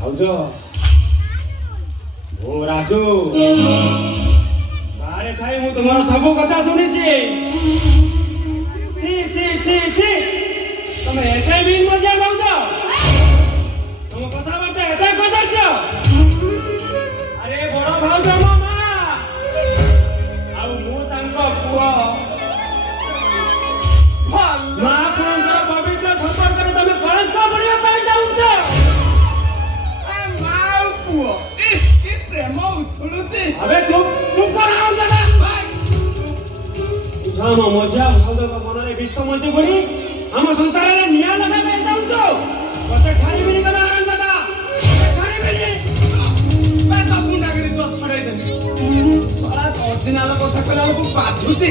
ଭାଉଜ ଓ ରାଜୁ ବାହାରେ ଥାଇ ମୁଁ ତୁମର ସବୁ କଥା ଶୁଣିଛି। ଛି ଛି ଛି ଛି ତମେ ଏତେ ବିନ୍ ମଜା ଭାଉଜ ତମ କଥାବାର୍ତ୍ତା ଏତେ କଦର୍ଛ। ଆରେ ବଡ଼ ଭାଉଜ ମୋ ମା ଆଉ ମୁଁ ତାଙ୍କ ପୁଅ। ମା ପୁଅଙ୍କର ପବିତ୍ର ସମ୍ପର୍କରେ ତମେ କଳଙ୍କ ପଡ଼ିବା ପାଇଁ ଚାହୁଁଛ। ପୁଅ କି ପ୍ରେମ ଉଛୁଳୁଛି। अबे चुप चुप कर आओ दादा उसामा मजा भाउजको मनरे विश्व मल्टी पड़ी हम संसारले निया लगा पे जाउछो कते छाड़ी बिनी गला आरन दादा छाड़ी बिनी मैं तो मुंडा के तो छड़ाई दे बड़ा ओरिजिनल কথা কইলা को बाधुची